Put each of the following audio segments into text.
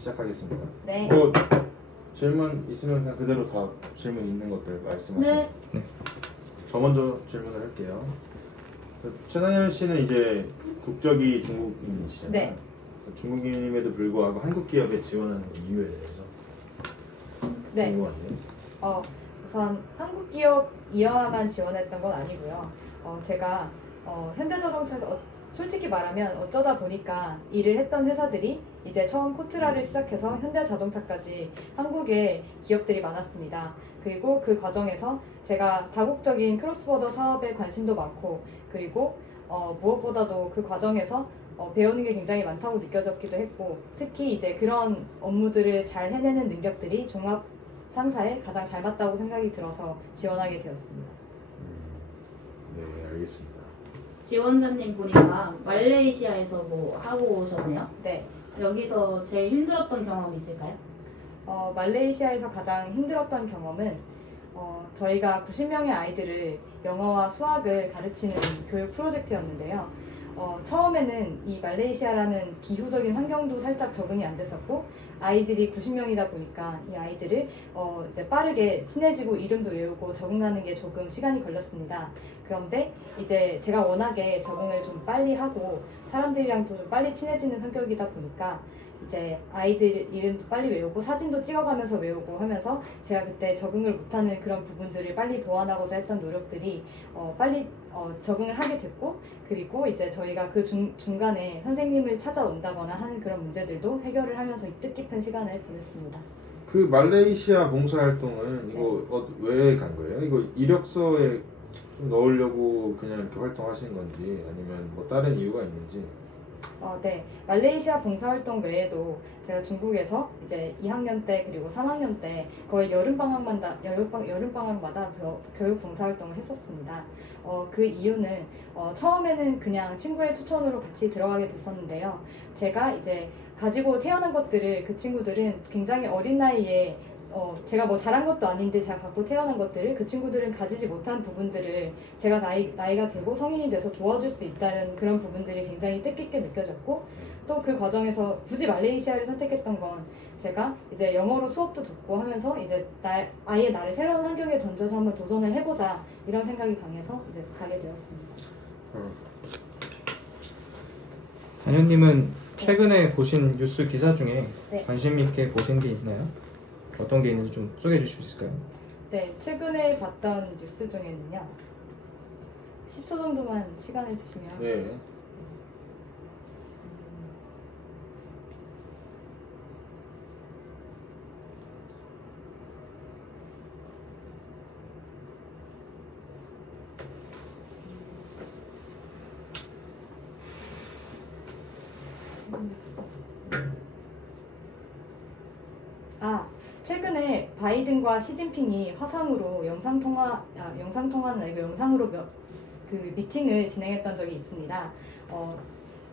시작하겠습니다. 네. 뭐 질문 있으면 그냥 그대로 다 질문 있는 것들 말씀하세요. 네. 저 먼저 질문을 할게요. 최나연 씨는 이제 국적이 중국인이시잖아요. 네. 중국인임에도 불구하고 한국 기업에 지원하는 이유에 대해서 네. 궁금하네요. 우선 한국 기업이어야만 지원했던 건 아니고요. 제가 현대자동차에서 솔직히 말하면 어쩌다 보니까 일을 했던 회사들이 이제 처음 코트라를 시작해서 현대자동차까지 한국에 기업들이 많았습니다. 그리고 그 과정에서 제가 다국적인 크로스보더 사업에 관심도 많고, 그리고 무엇보다도 그 과정에서 배우는 게 굉장히 많다고 느껴졌기도 했고, 특히 이제 그런 업무들을 잘 해내는 능력들이 종합 상사에 가장 잘 맞다고 생각이 들어서 지원하게 되었습니다. 네, 알겠습니다. 지원자님 보니까 말레이시아에서 뭐 하고 오셨네요. 네. 여기서 제일 힘들었던 경험 있을까요? 말레이시아에서 가장 힘들었던 경험은 저희가 90명의 아이들을 영어와 수학을 가르치는 교육 프로젝트였는데요. 처음에는 이 말레이시아라는 기후적인 환경도 살짝 적응이 안 됐었고, 아이들이 90명이다 보니까 이 아이들을 이제 빠르게 친해지고 이름도 외우고 적응하는 게 조금 시간이 걸렸습니다. 그런데 이제 제가 워낙에 적응을 좀 빨리 하고 사람들이랑도 좀 빨리 친해지는 성격이다 보니까 이제 아이들 이름도 빨리 외우고 사진도 찍어가면서 외우고 하면서 제가 그때 적응을 못하는 그런 부분들을 빨리 보완하고자 했던 노력들이 빨리 적응을 하게 됐고, 그리고 이제 저희가 그 중간에 선생님을 찾아온다거나 하는 그런 문제들도 해결을 하면서 뜻깊은 시간을 보냈습니다. 그 말레이시아 봉사활동은 이거 왜 간 거예요? 이거 이력서에 넣으려고 그냥 이렇게 활동하신 건지 아니면 뭐 다른 이유가 있는지? 네. 말레이시아 봉사활동 외에도 제가 중국에서 이제 2학년 때 그리고 3학년 때 거의 여름방학마다 교육 봉사활동을 했었습니다. 그 이유는 처음에는 그냥 친구의 추천으로 같이 들어가게 됐었는데요. 제가 이제 가지고 태어난 것들을 그 친구들은 굉장히 어린 나이에 제가 뭐 잘한 것도 아닌데 제가 갖고 태어난 것들을 그 친구들은 가지지 못한 부분들을 제가 나이가 들고 성인이 돼서 도와줄 수 있다는 그런 부분들이 굉장히 뜻깊게 느껴졌고, 또 그 과정에서 굳이 말레이시아를 선택했던 건 제가 이제 영어로 수업도 듣고 하면서 이제 아예 나를 새로운 환경에 던져서 한번 도전을 해보자 이런 생각이 강해서 이제 가게 되었습니다. 단현님은 최근에 보신 뉴스 기사 중에 네. 관심 있게 보신 게 있나요? 어떤 게 있는지 좀 소개해 주실 수 있을까요? 네, 최근에 봤던 뉴스 중에는요. 10초 정도만 시간을 주시면. 네. 최근에 바이든과 시진핑이 화상으로 영상통화는 아니고 영상으로 그 미팅을 진행했던 적이 있습니다.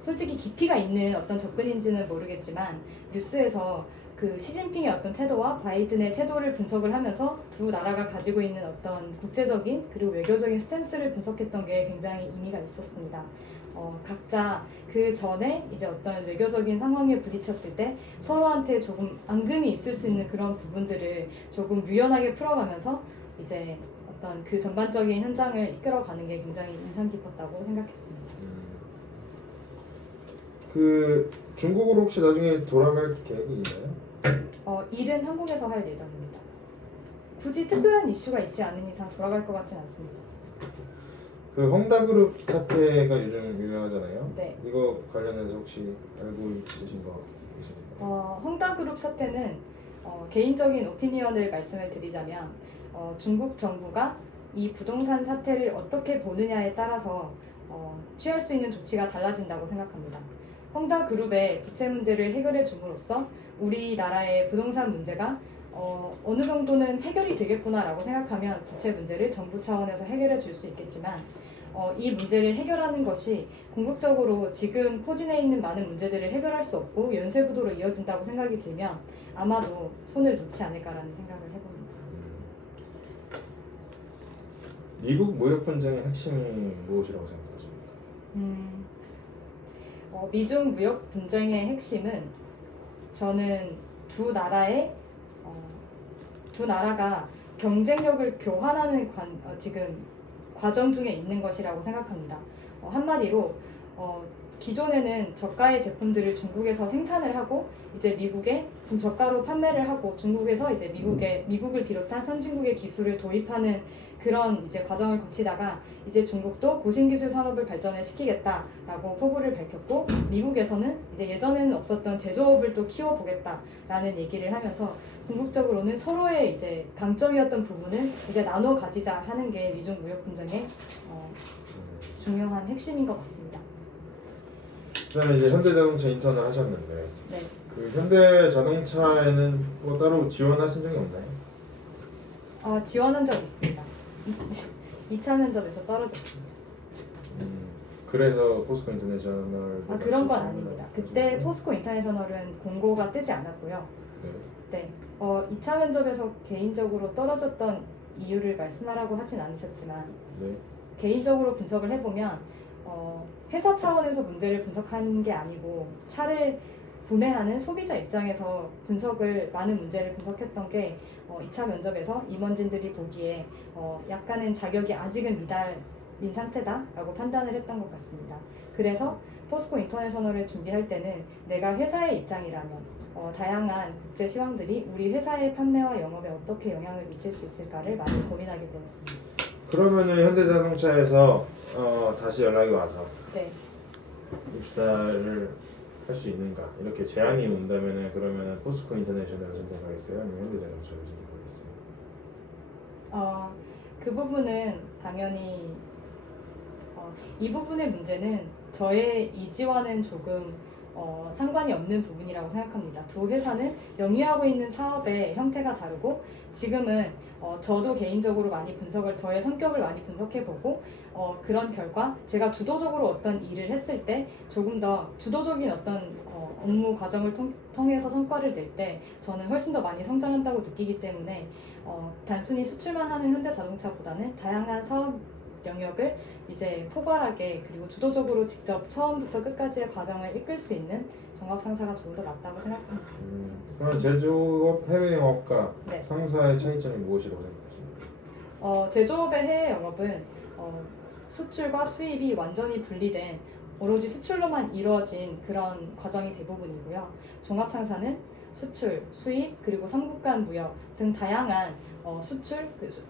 솔직히 깊이가 있는 어떤 접근인지는 모르겠지만 뉴스에서 그 시진핑의 어떤 태도와 바이든의 태도를 분석을 하면서 두 나라가 가지고 있는 어떤 국제적인 그리고 외교적인 스탠스를 분석했던 게 굉장히 의미가 있었습니다. 각자 그 전에 이제 어떤 외교적인 상황에 부딪혔을 때 서로한테 조금 앙금이 있을 수 있는 그런 부분들을 조금 유연하게 풀어가면서 이제 어떤 그 전반적인 현장을 이끌어가는 게 굉장히 인상 깊었다고 생각했습니다. 그 중국으로 혹시 나중에 돌아갈 계획이 있나요? 일은 한국에서 할 예정입니다. 굳이 특별한 이슈가 있지 않은 이상 돌아갈 것 같진 않습니다. 그 헝다그룹 사태가 요즘 유명하잖아요. 네. 이거 관련해서 혹시 알고 있으신 거 있습니까? 헝다그룹 사태는 개인적인 오피니언을 말씀을 드리자면 중국 정부가 이 부동산 사태를 어떻게 보느냐에 따라서 취할 수 있는 조치가 달라진다고 생각합니다. 헝다그룹의 부채 문제를 해결해 줌으로써 우리나라의 부동산 문제가 어느 정도는 해결이 되겠구나라고 생각하면 부채 문제를 정부 차원에서 해결해 줄 수 있겠지만 이 문제를 해결하는 것이 궁극적으로 지금 포진해 있는 많은 문제들을 해결할 수 없고 연쇄부도로 이어진다고 생각이 들면 아마도 손을 놓지 않을까라는 생각을 해봅니다. 미국 무역 분쟁의 핵심이 무엇이라고 생각하십니까? 미중 무역 분쟁의 핵심은 저는 두 나라가 경쟁력을 교환하는 지금 과정 중에 있는 것이라고 생각합니다. 한마디로 기존에는 저가의 제품들을 중국에서 생산을 하고 이제 미국에 좀 저가로 판매를 하고 중국에서 이제 미국을 비롯한 선진국의 기술을 도입하는 그런 이제 과정을 거치다가 이제 중국도 고신기술 산업을 발전을 시키겠다라고 포부를 밝혔고 미국에서는 이제 예전에는 없었던 제조업을 또 키워보겠다라는 얘기를 하면서 궁극적으로는 서로의 이제 강점이었던 부분을 이제 나눠 가지자 하는 게 미중 무역 분쟁의 중요한 핵심인 것 같습니다. 그다음에 이제 현대자동차 인턴을 하셨는데 네. 그 현대자동차에는 뭐 따로 지원하신 적이 없나요? 지원한 적 있습니다. 2차 면접에서 떨어졌습니다. 그래서 포스코 인터내셔널 그런 건 아닙니다. 그때 포스코 인터내셔널은 공고가 뜨지 않았고요. 네. 2차 면접에서 개인적으로 떨어졌던 이유를 말씀하라고 하진 않으셨지만 네. 개인적으로 분석을 해보면 회사 차원에서 문제를 분석한 게 아니고 차를 구매하는 소비자 입장에서 많은 문제를 분석했던 게 2차 면접에서 임원진들이 보기에 약간은 자격이 아직은 미달인 상태다라고 판단을 했던 것 같습니다. 그래서 포스코 인터내셔널을 준비할 때는 내가 회사의 입장이라면 다양한 국제 시황들이 우리 회사의 판매와 영업에 어떻게 영향을 미칠 수 있을까를 많이 고민하게 되었습니다. 그러면은 현대자동차에서 다시 연락이 와서 네. 입사를 할 수 있는가 이렇게 제안이 온다면은 그러면은 포스코 인터내셔널을 선택하겠어요? 아니면 현대자동차를 선택하겠어요? 그 부분은 당연히 이 부분의 문제는 저의 이지와는 조금 상관이 없는 부분이라고 생각합니다. 두 회사는 영위하고 있는 사업의 형태가 다르고 지금은 저도 개인적으로 저의 성격을 많이 분석해보고 그런 결과 제가 주도적으로 어떤 일을 했을 때 조금 더 주도적인 어떤 업무 과정을 통해서 성과를 낼 때 저는 훨씬 더 많이 성장한다고 느끼기 때문에 단순히 수출만 하는 현대자동차보다는 다양한 사업 영역을 이제 포괄하게 그리고 주도적으로 직접 처음부터 끝까지의 과정을 이끌 수 있는 종합 상사가 좀 더 낫다고 생각합니다. 그럼 제조업, 해외 영업과 네. 상사의 차이점이 무엇이라고 생각하십니까? 제조업의 해외 영업은 수출과 수입이 완전히 분리된 오로지 수출로만 이루어진 그런 과정이 대부분이고요. 종합 상사는 수출, 수입, 그리고 삼국 간 무역 등 다양한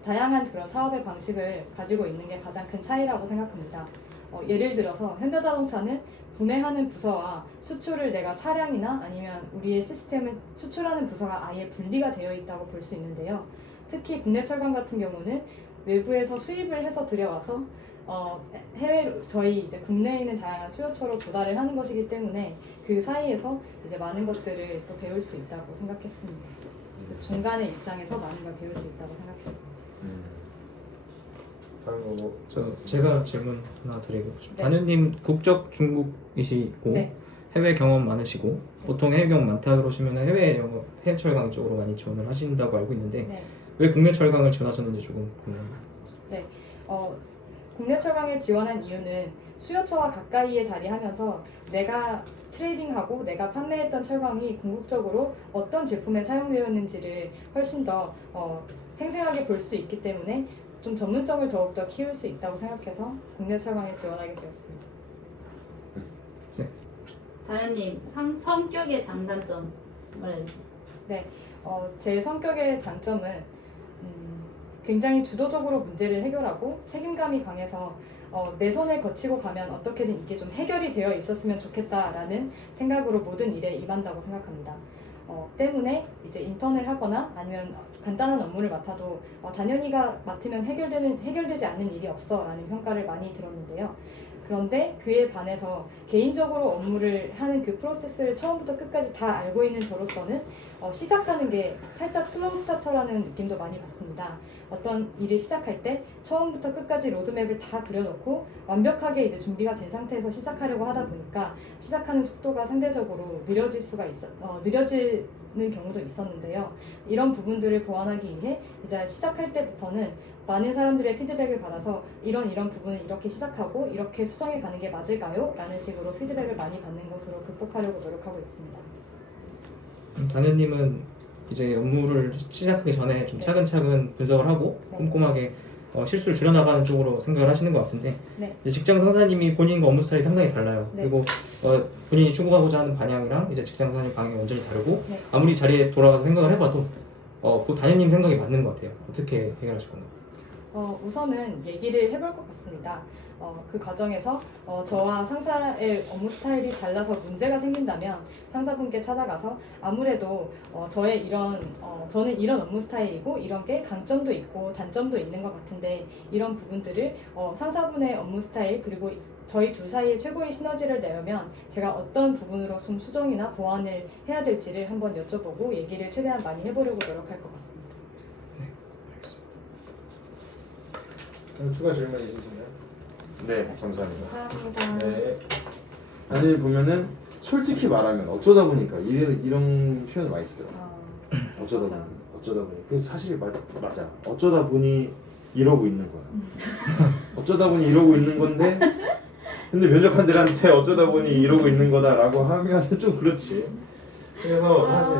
다양한 그런 사업의 방식을 가지고 있는 게 가장 큰 차이라고 생각합니다. 예를 들어서 현대자동차는 구매하는 부서와 수출을 내가 차량이나 아니면 우리의 시스템을 수출하는 부서가 아예 분리가 되어 있다고 볼 수 있는데요. 특히 국내 철강 같은 경우는 외부에서 수입을 해서 들여와서 해외로 저희 이제 국내에 있는 다양한 수요처로 도달을 하는 것이기 때문에 그 사이에서 이제 많은 것들을 또 배울 수 있다고 생각했습니다. 그 중간의 입장에서 많은 걸 배울 수 있다고 생각했습니다. 다른 거 제가 질문 하나 드리고 싶습니다. 네. 단연님 국적 중국이시고 네. 해외 경험 많으시고 보통 해외 경험 많다 그러시면 해외 철강 쪽으로 많이 지원을 하신다고 알고 있는데 네. 왜 국내 철강을 지원하셨는지 조금 궁금합니다. 네. 국내 철강에 지원한 이유는 수요처와 가까이에 자리하면서 내가 트레이딩하고 내가 판매했던 철강이 궁극적으로 어떤 제품에 사용되었는지를 훨씬 더 생생하게 볼 수 있기 때문에 좀 전문성을 더욱더 키울 수 있다고 생각해서 국내 철강에 지원하게 되었습니다. 다현님 성격의 장단점 말해주세요. 제 성격의 장점은 굉장히 주도적으로 문제를 해결하고 책임감이 강해서 내 손에 거치고 가면 어떻게든 이게 좀 해결이 되어 있었으면 좋겠다라는 생각으로 모든 일에 임한다고 생각합니다. 때문에 이제 인턴을 하거나 아니면 간단한 업무를 맡아도 단연이가 맡으면 해결되지 않는 일이 없어라는 평가를 많이 들었는데요. 그런데 그에 반해서 개인적으로 업무를 하는 그 프로세스를 처음부터 끝까지 다 알고 있는 저로서는 시작하는 게 살짝 슬로우 스타터라는 느낌도 많이 받습니다. 어떤 일을 시작할 때 처음부터 끝까지 로드맵을 다 그려놓고 완벽하게 이제 준비가 된 상태에서 시작하려고 하다 보니까 시작하는 속도가 상대적으로 느려지는 경우도 있었는데요. 이런 부분들을 보완하기 위해 이제 시작할 때부터는 많은 사람들의 피드백을 받아서 이런 부분을 이렇게 시작하고 이렇게 수정해 가는 게 맞을까요? 라는 식으로 피드백을 많이 받는 것으로 극복하려고 노력하고 있습니다. 단연님은 이제 업무를 시작하기 전에 좀 차근차근 분석을 하고 네. 꼼꼼하게 실수를 줄여나가는 쪽으로 생각을 하시는 것 같은데 네. 이제 직장 상사님이 본인과 업무 스타일이 상당히 달라요. 네. 그리고 본인이 추구하고자 하는 방향이랑 이제 직장 상사님 방향이 완전히 다르고 네. 아무리 자리에 돌아가서 생각을 해봐도 그 단연님 생각이 맞는 것 같아요. 어떻게 해결하실 건가요? 우선은 얘기를 해볼 것 같습니다. 그 과정에서 저와 상사의 업무 스타일이 달라서 문제가 생긴다면 상사분께 찾아가서 아무래도 저는 이런 업무 스타일이고 이런 게 강점도 있고 단점도 있는 것 같은데 이런 부분들을 상사분의 업무 스타일 그리고 저희 둘 사이에 최고의 시너지를 내려면 제가 어떤 부분으로 좀 수정이나 보완을 해야 될지를 한번 여쭤보고 얘기를 최대한 많이 해보려고 노력할 것 같습니다. 추가 질문 있으신가요? 네, 감사합니다. 감사합니다. 네. 아니 보면은 솔직히 말하면 어쩌다 보니까 이런 표현 많이 쓰더라고. 어쩌다 맞아. 보니 어쩌다 보니 그 사실 맞아. 어쩌다 보니 이러고 있는 거야. 어쩌다 보니 이러고 있는 건데 근데 면접관들한테 어쩌다 보니 이러고 있는 거다라고 하면 좀 그렇지. 그래서 사실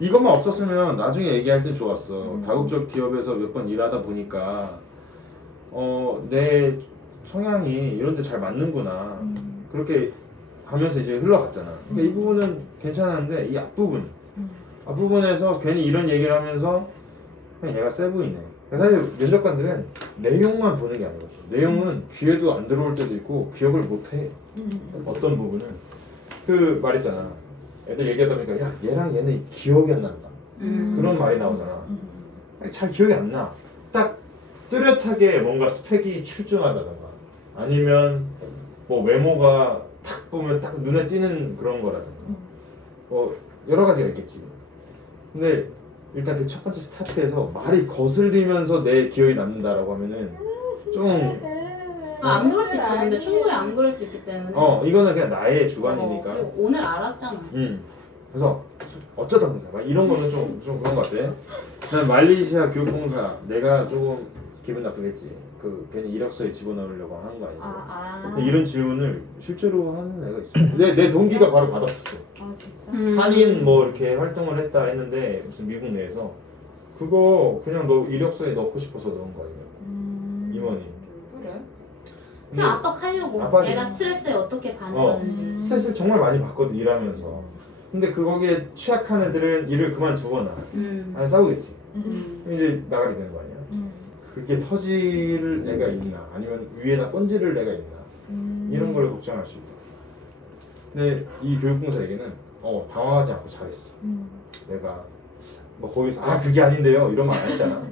이것만 없었으면 나중에 얘기할 땐 좋았어. 다국적 기업에서 몇 번 일하다 보니까 내 성향이 이런 데 잘 맞는구나. 그렇게 가면서 이제 흘러갔잖아. 그러니까 이 부분은 괜찮았는데 이 앞부분에서 괜히 이런 얘기를 하면서 그냥 얘가 세 보이네. 사실 면접관들은 내용만 보는 게 아니거든. 내용은 귀에도 안 들어올 때도 있고 기억을 못 해. 어떤 부분은 그 말 있잖아. 애들 얘기하다 보니까 야 얘랑 얘는 기억이 안 난다. 그런 말이 나오잖아. 잘 기억이 안 나. 딱 뚜렷하게 뭔가 스펙이 출중하다던가 아니면 뭐 외모가 딱 보면 딱 눈에 띄는 그런 거라든가 뭐 여러 가지가 있겠지. 근데 일단 그 첫 번째 스타트에서 말이 거슬리면서 내 기억이 남는다라고 하면은 좀 안 그럴 수 있어. 근데 충분히 안 그럴 수 있기 때문에. 이거는 그냥 나의 주관이니까. 그리고 오늘 알았잖아. 그래서 어쩌다 보니까 막 이런 거는 좀 그런 것 같아. 난 말레이시아 교육봉사 내가 조금 기분 나쁘겠지. 그 괜히 이력서에 집어넣으려고 하는 거 아니고. 근데 이런 질문을 실제로 하는 애가 있어. 내 동기가 바로 받았었어. 진짜? 한인 뭐 이렇게 활동을 했다 했는데 무슨 미국 내에서 그거 그냥 너 이력서에 넣고 싶어서 넣은 거 아니야? 임원이. 그래? 그냥 압박하려고. 압박이- 얘가 스트레스에 어떻게 반응하는지. 스트레스를 정말 많이 받거든 일하면서. 근데 거기에 취약한 애들은 일을 그만두거나 아니 싸우겠지. 그럼 이제 나가게 되는 거 아니야? 그렇게 터질 애가 있나 아니면 위에다 던지를 애가 있나 이런 걸 걱정할 수 있다. 근데 이 교육봉사에게는 당황하지 않고 잘했어. 내가 뭐 거기서 그게 아닌데요 이런 말 안 했잖아.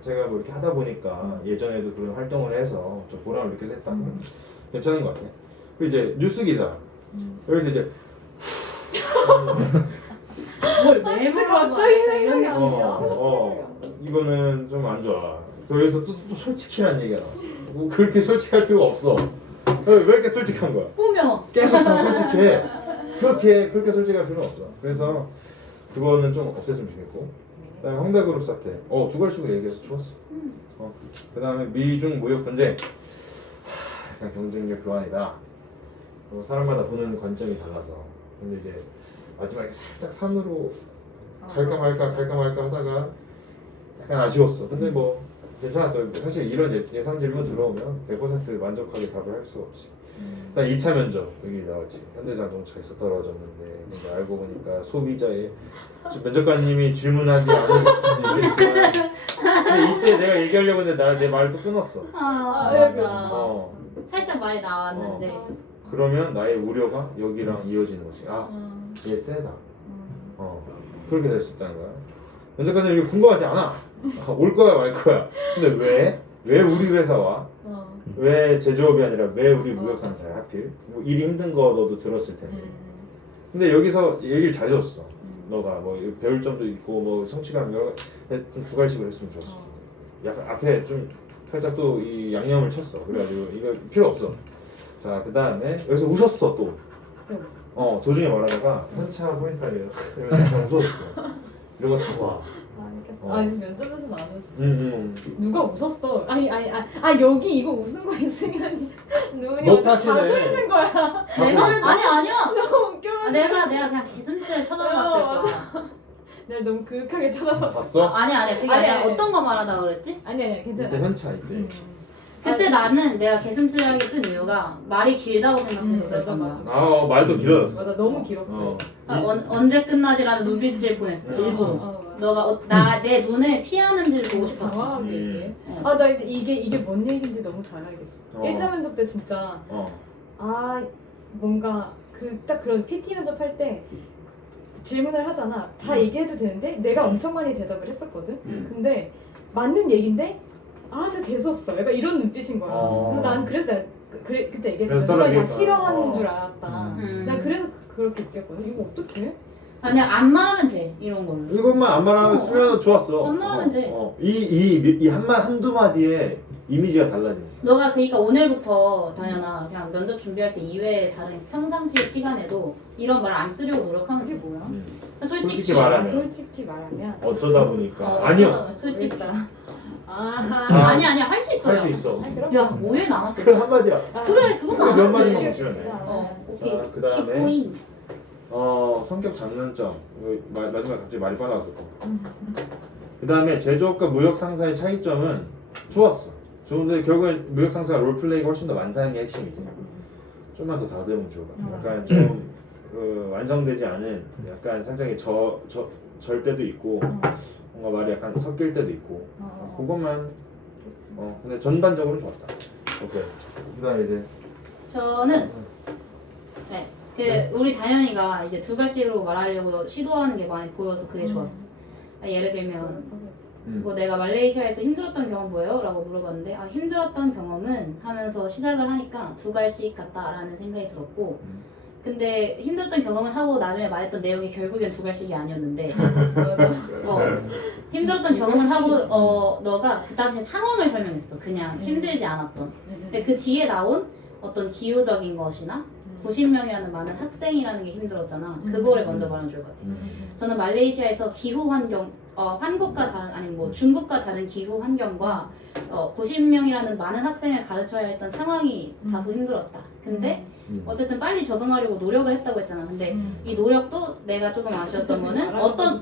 제가 뭐 이렇게 하다 보니까 예전에도 그런 활동을 해서 좀 보람을 느껴서 했다. 괜찮은 것 같아. 그리고 이제 뉴스 기자 여기서 이제 왜 갑자기 이런 생각이 느낌이었어. 이거는 좀 안 좋아. 여기서 또 솔직히란 얘기가 나왔어. 뭐 그렇게 솔직할 필요가 없어. 왜 이렇게 솔직한 거야? 꾸며. 계속 다 솔직해. 그렇게 솔직할 필요는 없어. 그래서 그거는 좀 없앴으면 좋겠고. 그다음에 황달그룹 사태. 두 가지로 얘기해서 좋았어. 그다음에 미중 무역 분쟁. 약간 경쟁력 교환이다. 사람마다 보는 관점이 달라서. 근데 이제 마지막에 살짝 산으로 갈까 말까 하다가 약간 아쉬웠어. 근데 뭐 괜찮았어요. 사실 이런 예상 질문 들어오면 100% 만족하게 답을 할 수 없지. 일단 2차 면접 여기 나왔지. 현대자동차에서 떨어졌는데 근데 알고 보니까 소비자의 면접관님이 질문하지 않으셨으면 얘기했지만 근데 이때 내가 얘기하려고 했는데 내 말을 또 끊었어. 맞아. 살짝 말이 나왔는데. 그러면 나의 우려가 여기랑 이어지는 거지. 얘 세다. 그렇게 될 수 있다는 거야. 면접관님 이거 궁금하지 않아. 올 거야 말 거야. 근데 왜 우리 회사와 왜 제조업이 아니라 왜 우리 무역 상사야 하필? 뭐 일이 힘든 거 너도 들었을 텐데. 근데 여기서 얘기를 잘해줬어. 너가 뭐 배울 점도 있고 뭐 성취감 여러 좀 부갈식으로 했으면 좋았어. 약간 앞에 좀 살짝 또 이 양념을 쳤어. 그래가지고 이거 필요 없어. 자 그 다음에 여기서 웃었어 또. 도중에 말하다가 한차 포인트를 이러면서 약간 웃었어. 이런 거 다 봐. 했어. 어. 아 지금 면접에서는 안 웃지. 누가 웃었어? 아니 여기 이거 웃은 거 있으면 눈이 너 완전 탓이네. 자고 있는 거야. 내가 아니야. 너무 웃겨. 내가 그냥 개슴치레 쳐다봤을 거야. 내가 너무 그윽하게 쳐다봤어. 봤어? 아니 그게 아니, 아니라 아니. 어떤 거 말하다 그랬지? 아니 괜찮아. 이때 현차 이때. 그때 나는 내가 개슴치레하게 뜬 이유가 말이 길다고 생각해서 그랬던 맞아. 거야. 말도 길어졌어. 맞아 너무 길었어. 어. 언제 끝나지라는 눈빛을 보냈어. 일부러. 맞아. 너가 내 눈을 피하는지를 보고 싶었어. 당황하게 얘기해. 어. 나 이게 뭔 얘기인지 너무 잘 알겠어. 어. 1차 면접 때 진짜 뭔가 딱 그런 PT 면접 할 때 질문을 하잖아. 다 얘기해도 되는데 내가 엄청 많이 대답을 했었거든. 근데 맞는 얘긴데 진짜 재수 없어. 약간 이런 눈빛인 거야. 그래서 난 내가 그때 얘기했잖아. 그래서 누가 다 떨어지겠다. 싫어하는 줄 알았다. 음. 난 그래서 그렇게 느꼈거든. 이거 어떡해? 그냥 안 말하면 돼 이런 거를. 이것만 안 말하면 쓰면 좋았어. 안 말하면 돼. 이 한두 마디에 이미지가 달라지는 거야. 너가 그러니까 오늘부터 당연아 그냥 면접 준비할 때 이외에 다른 평상시 시간에도 이런 말을 안 쓰려고 노력하면 이게 돼. 뭐야? 솔직히 말하면. 솔직히 말하면 어쩌다 보니까 어, 아니요. 어쩌다 솔직히. 모르겠다. 아니야 할 수 있어요. 할 수 있어. 그럼 야 5일 남았어. 그 한마디야. 그래 그거만 몇 하면 마디만 돼. 붙이면 돼. 오케이. 자, 그다음에 킥포인. 성격 장단점. 마지막에 갑자기 말이 빨라졌을 거. 그다음에 제조업과 무역 상사의 차이점은 좋았어. 좋은데 결국엔 무역 상사가 롤플레이가 훨씬 더 많다는 게 핵심이지. 좀만 더 다듬으면 좋을 것 같아. 약간 좀 완성되지 않은 약간 상당히 절 때도 있고 뭔가 말이 약간 섞일 때도 있고 그것만 근데 전반적으로 좋았다. 오케이. 그다음에 이제 저는 우리 다현이가 이제 두 가지로 말하려고 시도하는 게 많이 보여서 그게 좋았어. 예를 들면 뭐 내가 말레이시아에서 힘들었던 경험 뭐예요? 라고 물어봤는데 힘들었던 경험은 하면서 시작을 하니까 두 갈씩 같다라는 생각이 들었고 근데 힘들었던 경험을 하고 나중에 말했던 내용이 결국엔 두 갈씩이 아니었는데 힘들었던 경험을 하고 너가 그 당시에 상황을 설명했어. 그냥 힘들지 않았던. 근데 그 뒤에 나온 어떤 기후적인 것이나 90명이라는 많은 학생이라는 게 힘들었잖아. 그거를 먼저 말하면 좋을 것 같아요. 저는 말레이시아에서 기후 환경 한국과 다른 아니면 뭐 중국과 다른 기후 환경과 90명이라는 많은 학생을 가르쳐야 했던 상황이 다소 힘들었다. 근데 어쨌든 빨리 적응하려고 노력을 했다고 했잖아. 근데 이 노력도 내가 조금 아쉬웠던 거는 어떤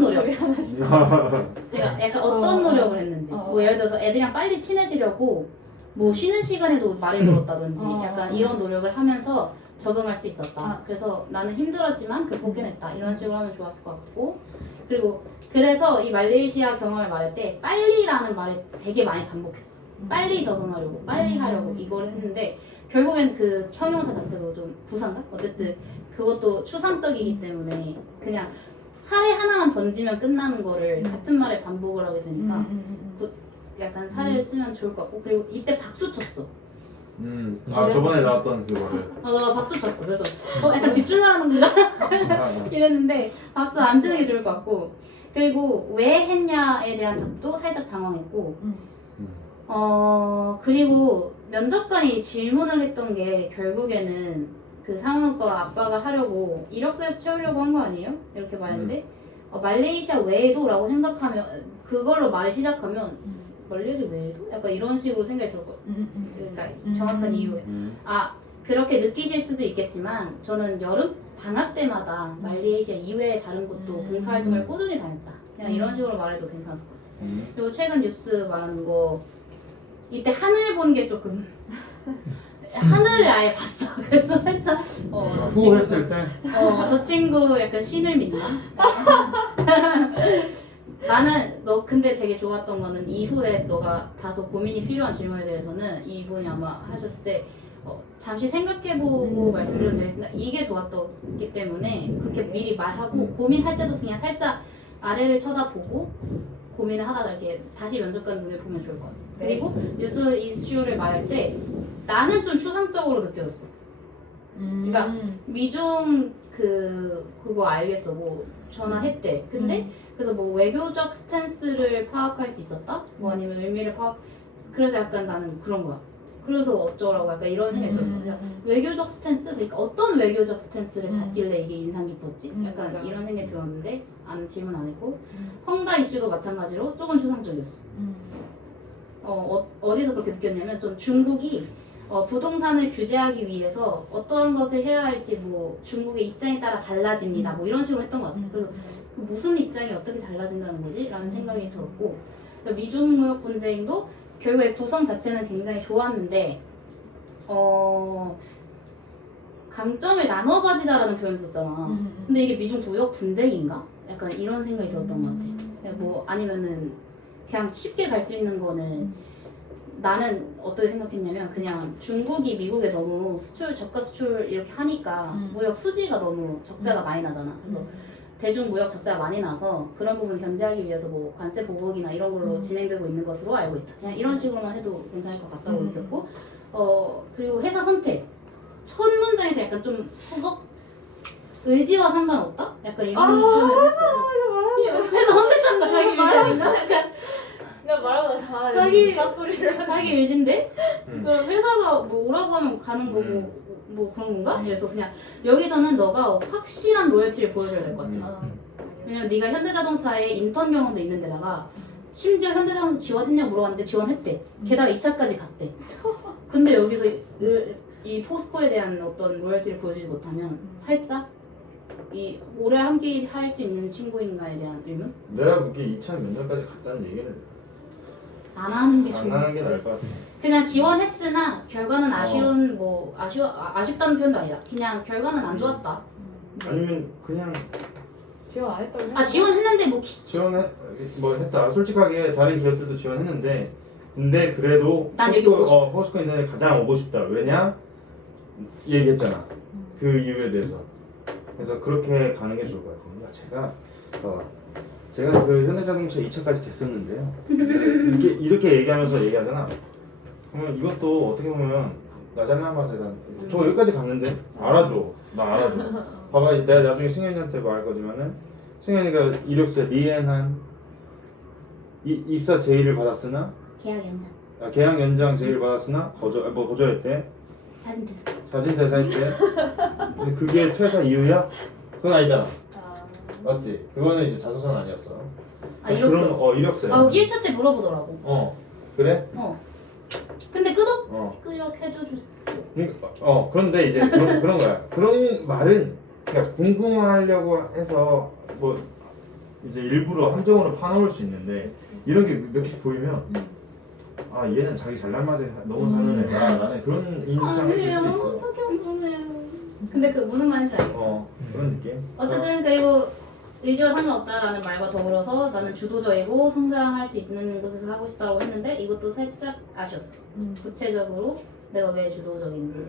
노력? 내가 약간 어떤 노력을 했는지. 뭐 예를 들어서 애들이랑 빨리 친해지려고 뭐 쉬는 시간에도 말을 걸었다든지 약간 이런 노력을 하면서 적응할 수 있었다. 그래서 나는 힘들었지만 극복해냈다. 이런 식으로 하면 좋았을 것 같고 그리고 그래서 이 말레이시아 경험을 말할 때 빨리라는 말을 되게 많이 반복했어. 빨리 적응하려고 빨리 하려고 이거를 했는데 결국엔 그 형용사 자체도 좀 부산가? 어쨌든 그것도 추상적이기 때문에 그냥 사례 하나만 던지면 끝나는 거를 같은 말을 반복을 하게 되니까 약간 사례를 쓰면 좋을 것 같고 그리고 이때 박수 쳤어. 저번에 나왔던 그거를. 너가 박수 쳤어. 그래서 약간 집중하라는 건가? 이랬는데 박수 안 치는 게 좋을 것 같고 그리고 왜 했냐에 대한 답도 살짝 장황했고 그리고 면접관이 질문을 했던 게 결국에는 그 상원 오빠가 압박을 하려고 이력서에서 채우려고 한 거 아니에요? 이렇게 말했는데 말레이시아 외에도 라고 생각하면 그걸로 말을 시작하면 말레이시아 외에도? 약간 이런 식으로 생각이 들었고 그러니까 정확한 이유에 그렇게 느끼실 수도 있겠지만 저는 여름 방학 때마다 말레이시아 이외의 다른 곳도 봉사활동을 꾸준히 다녔다. 그냥 이런 식으로 말해도 괜찮았을 것 같아요. 그리고 최근 뉴스 말하는 거 이때 하늘 본 게 조금 하늘을 아예 봤어. 그래서 살짝 후 했을 때 저 친구 약간 신을 믿나? 나는 너 근데 되게 좋았던 거는 이후에 너가 다소 고민이 필요한 질문에 대해서는 이분이 아마 하셨을 때 잠시 생각해보고 말씀드려도 되겠습니다. 이게 좋았기 때문에 그렇게 미리 말하고 고민할 때도 그냥 살짝 아래를 쳐다보고 고민을 하다가 이렇게 다시 면접관 눈을 보면 좋을 것 같아요. 그리고 뉴스 이슈를 말할 때 나는 좀 추상적으로 느껴졌어. 그러니까 미중 그거 알겠어. 뭐 전화했대. 근데 그래서 뭐 외교적 스탠스를 파악할 수 있었다? 뭐 아니면 의미를 그래서 약간 나는 그런 거야. 그래서 어쩌라고 약간 이런 생각이 들었어. 그러니까 외교적 스탠스? 그러니까 어떤 외교적 스탠스를 받길래 이게 인상 깊었지? 약간 맞아. 이런 생각이 들었는데 질문 안 했고 헝다 이슈도 마찬가지로 조금 추상적이었어. 어디서 그렇게 느꼈냐면 좀 중국이 부동산을 규제하기 위해서 어떠한 것을 해야 할지 뭐 중국의 입장에 따라 달라집니다. 뭐 이런 식으로 했던 것 같아. 그래서 그 무슨 입장이 어떻게 달라진다는 거지? 라는 생각이 들었고 미중 무역 분쟁도 결국에 구성 자체는 굉장히 좋았는데 강점을 나눠 가지자라는 표현을 썼잖아. 근데 이게 미중 무역 분쟁인가? 약간 이런 생각이 들었던 것 같아. 뭐 아니면은 그냥 쉽게 갈 수 있는 거는 나는 어떻게 생각했냐면 그냥 중국이 미국에 너무 저가 수출 이렇게 하니까 무역 수지가 너무 적자가 많이 나잖아. 그래서 대중 무역 적자가 많이 나서 그런 부분 견제하기 위해서 뭐 관세 보복이나 이런 걸로 진행되고 있는 것으로 알고 있다. 그냥 이런 식으로만 해도 괜찮을 것 같다고 느꼈고 그리고 회사 선택 첫 문장에서 약간 좀 허걱 의지와 상관없다? 약간 이런 표현을 했어. 회사 선택하는 거 자기 의지 아닌가? 약간 내가 말하고 나서 자기- 쌉소리를 자기 의지인데? 그럼 회사가 뭐 오라고 하면 가는 거고 뭐 그런 건가? 그래서 그냥 여기서는 너가 확실한 로열티를 보여줘야 될 것 같아. 왜냐면 네가 현대자동차의 인턴 경험도 있는데다가 심지어 현대자동차 지원했냐 물어봤는데 지원했대. 게다가 2차까지 갔대. 근데 여기서 이 포스코에 대한 어떤 로열티를 보여주지 못하면 살짝 이 오래 함께 할 수 있는 친구인가에 대한 의문? 내가 보기에 2차 면접까지 갔다는 얘기를 안 하는 게 안 하는 게 좋겠어. 나을 것 같아. 그냥 지원했으나 결과는 아쉬운 뭐 아쉽다는 표현도 아니다. 그냥 결과는 안 좋았다. 아니면 그냥 지원 안 했다고 아 지원했는데 뭐 뭐 했다. 솔직하게 다른 기업들도 지원했는데 근데 그래도 난 여기 오고 싶다. 포스코 인터넷 가장 오고 싶다. 왜냐? 얘기했잖아. 그 이유에 대해서. 그래서 그렇게 가는 게 좋을 것 같아요. 제가 그 현대자동차 2차까지 됐었는데요. 이렇게 얘기하면서 그러면 이것도 어떻게 보면 나 잘난 맛에 저 여기까지 갔는데 알아줘. 나 알아줘. 봐봐, 내가 나중에 승현이한테 말할 거지만은 승현이가 이력서에 미엔한 입사 제의를 받았으나 계약 연장 계약 연장 제의를 받았으나 거절했대. 사진 테스트. 자진 퇴사했대. 근데 그게 퇴사 이유야? 그건 아니잖아. 맞지? 그거는 이제 자소서는 아니었어. 아 이력서. 이력서야. 1차 때 물어보더라고. 그래? 근데 끄적해줘 줬어. 그런데 이제 그런 거야. 그런 말은 그러니까 궁금하려고 해서 뭐 이제 일부러 함정으로 파놓을 수 있는데 이런 게 몇 개씩 보이면 아 얘는 자기 잘난 맛에 너무 사는 애다 라는 그런 인상을 줄 수도 있어. 석영수는. 근데 그 무슨 말인지 알겠어. 그런 느낌? 어쨌든 그리고 의지와 상관없다라는 말과 더불어서 나는 주도적이고 성장할 수 있는 곳에서 하고 싶다고 했는데 이것도 살짝 아쉬웠어. 구체적으로 내가 왜 주도적인지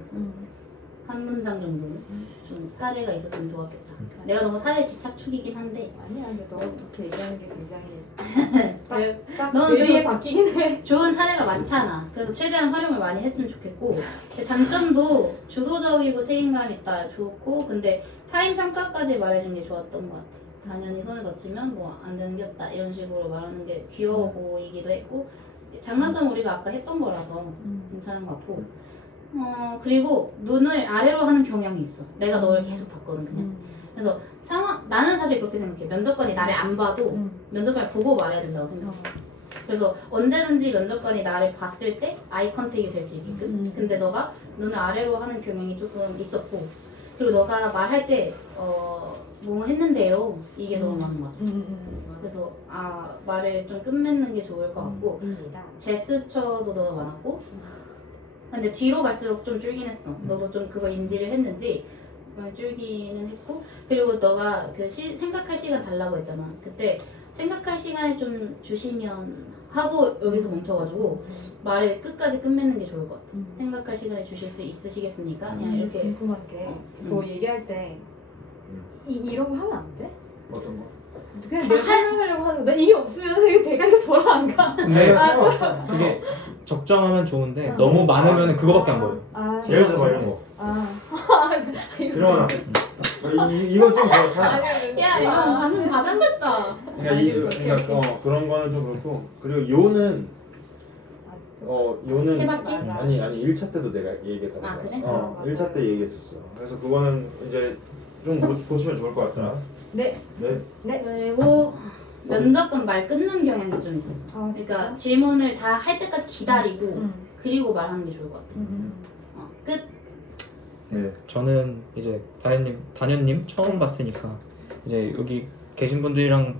한 문장 정도는 좀 사례가 있었으면 좋았겠다. 내가 너무 사례 집착축이긴 한데 아니야, 근데 너 그렇게 얘기하는 게 굉장히 딱 너는 뇌리에 좀- 바뀌긴 해. 좋은 사례가 많잖아. 그래서 최대한 활용을 많이 했으면 좋겠고 장점도 주도적이고 책임감 있다 좋고 근데 타인 평가까지 말해준 게 좋았던 것 같아. 당연히 손을 거치면 뭐 안 되는 게 없다 이런 식으로 말하는 게 귀여워 보이기도 했고 장단점 우리가 아까 했던 거라서 괜찮은 것 같고 그리고 눈을 아래로 하는 경향이 있어. 내가 널 계속 봤거든 그냥. 그래서 나는 사실 그렇게 생각해. 면접관이 나를 안 봐도 면접관을 보고 말해야 된다고 생각해. 그래서 언제든지 면접관이 나를 봤을 때 아이 컨택이 될 수 있게끔. 근데 너가 눈을 아래로 하는 경향이 조금 있었고 그리고 너가 말할 때 뭐 했는데요 이게 너무 많은 것 같아. 그래서 말을 좀 끝맺는 게 좋을 것 같고 제스처도 너무 많았고 근데 뒤로 갈수록 좀 줄긴 했어. 너도 좀 그걸 인지를 했는지 줄기는 했고 그리고 너가 그 생각할 시간 달라고 했잖아. 그때 생각할 시간을 좀 주시면 하고 여기서 멈춰가지고 말을 끝까지 끝맺는 게 좋을 것 같아. 생각할 시간을 주실 수 있으시겠습니까? 그냥 이렇게 궁금한 게 너 얘기할 때 이런 거 하면 안 돼? 어떤 거? 그냥 내가 설명하려고 하는 거. 나 이게 없으면 이게 대가리가 돌아 안 가. 내가 상관없어. 그게 적정하면 좋은데 너무 많으면 그거밖에 안 보여. 예를 들어서 이런 거. 이런 거. 이거 좀 그렇잖아. 야 이거 방금 과장됐다. 그러니까 그런 거는 좀 그렇고 그리고 요는 요는 해봤기? 맞아. 아니 1차 때도 내가 얘기했던 거야. 아, 그래? 맞아요. 1차 때 얘기했었어. 그래서 그거는 이제 좀 보시면 좋을 것 같다. 네. 네. 그리고 면접은 말 끊는 경향이 좀 있었어. 아, 그러니까 질문을 다 할 때까지 기다리고 음. 그리고 말하는 게 좋을 것 같아. 끝. 네. 저는 이제 다현님 처음 봤으니까 이제 여기 계신 분들이랑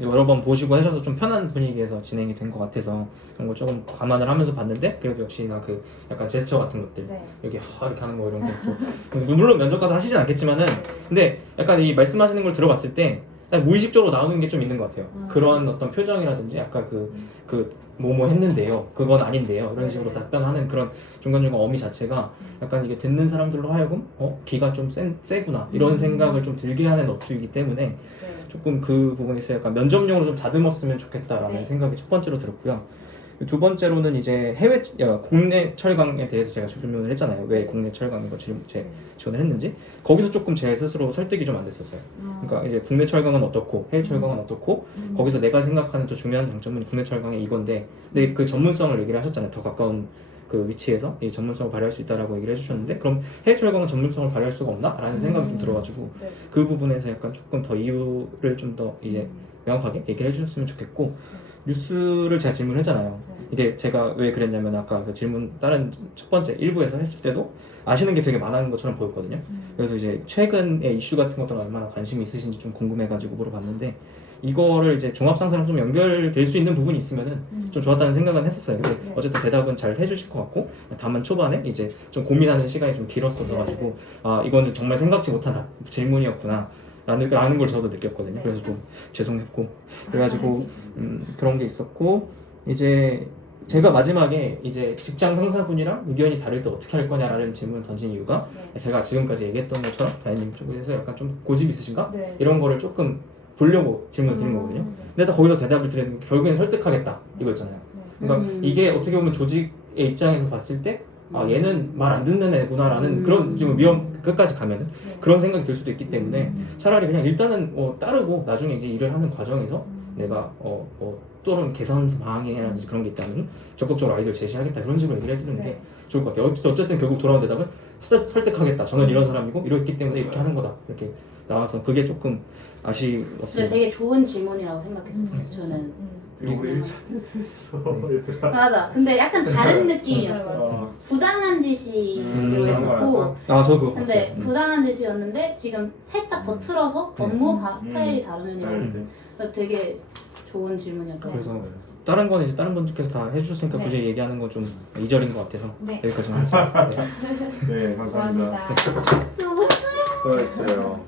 여러 번 보시고 하셔서 좀 편한 분위기에서 진행이 된 것 같아서 그런 거 조금 감안을 하면서 봤는데 그래도 역시나 그 약간 제스처 같은 것들 네. 여기 이렇게 하는 거 이런 것도 물론 면접 가서 하시진 않겠지만은 근데 약간 이 말씀하시는 걸 들어봤을 때 무의식적으로 나오는 게 좀 있는 것 같아요. 그런 어떤 표정이라든지 약간 그 뭐뭐 했는데요, 그건 아닌데요 이런 식으로 답변하는 그런 중간중간 어미 자체가 약간 이게 듣는 사람들로 하여금 기가 좀 세구나 이런 생각을 좀 들게 하는 어투이기 때문에 네. 조금 그 부분에서 약간 면접용으로 좀 다듬었으면 좋겠다라는 네. 생각이 첫 번째로 들었고요. 두 번째로는 이제 국내 철강에 대해서 제가 질문을 했잖아요. 왜 국내 철강 이거 지원을 했는지 거기서 조금 제 스스로 설득이 좀 안 됐었어요. 그러니까 이제 국내 철강은 어떻고 해외 철강은 어떻고 거기서 내가 생각하는 또 중요한 장점은 국내 철강의 이건데 근데 그 전문성을 얘기를 하셨잖아요. 더 가까운 그 위치에서 이 전문성을 발휘할 수 있다라고 얘기를 해주셨는데 그럼 해외 철강은 전문성을 발휘할 수가 없나? 라는 생각이 좀 들어가지고 네. 그 부분에서 약간 조금 더 이유를 좀 더 이제 명확하게 얘기를 해주셨으면 좋겠고 뉴스를 제가 질문했잖아요. 이게 제가 왜 그랬냐면 아까 그 질문 다른 첫 번째 1부에서 했을 때도 아시는 게 되게 많은 것처럼 보였거든요. 그래서 이제 최근의 이슈 같은 것들은 얼마나 관심이 있으신지 좀 궁금해가지고 물어봤는데 이거를 이제 종합상사랑 좀 연결될 수 있는 부분이 있으면은 좀 좋았다는 생각은 했었어요. 근데 네. 어쨌든 대답은 잘 해주실 것 같고 다만 초반에 이제 좀 고민하는 시간이 좀 길었어서 가지고 아 이거는 정말 생각지 못한 질문이었구나 라는 걸 저도 느꼈거든요. 네. 그래서 좀 죄송했고 그래가지고 그런 게 있었고 이제 제가 마지막에 이제 직장 상사분이랑 의견이 다를 때 어떻게 할 거냐라는 질문을 던진 이유가 제가 지금까지 얘기했던 것처럼 다현님 쪽에서 약간 좀 고집 있으신가? 네. 이런 거를 조금 보려고 질문을 드린 거거든요. 근데 결국엔 대답을 드리는 게 결국엔 설득하겠다 이거였잖아요. 그러니까 이게 어떻게 보면 조직의 입장에서 봤을 때 아, 얘는 말 안 듣는 애구나라는 그런 지금 위험 끝까지 가면은 그런 생각이 들 수도 있기 때문에 차라리 그냥 일단은 따르고 나중에 이제 일을 하는 과정에서 내가 또는 개선 방향이라든지 그런 게 있다면 적극적으로 아이디어를 제시하겠다 그런 식으로 얘기를 해드리는 게 좋을 것 같아요. 어쨌든 결국 돌아온 대답은 설득하겠다. 저는 이런 사람이고 이렇기 때문에 이렇게 하는 거다. 이렇게 나와서 그게 조금 근데 아쉬웠어요. 되게 좋은 질문이라고 생각했었어요. 저는. 그리고 우리 1차 때도 했어. 얘들아. 맞아. 근데 약간 다른 느낌이었어. 부당한 지시로 했었고 아, 저 그거 근데 봤어요. 부당한 지시였는데 지금 살짝 더 틀어서 업무 스타일이 다르면이라고 했어. 그래서 되게 좋은 질문이었던 것 같아요. 그래서 다른 건 이제 다른 분들께서 다 해주셨으니까 네. 굳이 얘기하는 건 좀 이절인 것 같아서 네. 여기까지만 하겠습니다. 네. 네, 감사합니다. 감사합니다. 수고했어요. 수고했어요.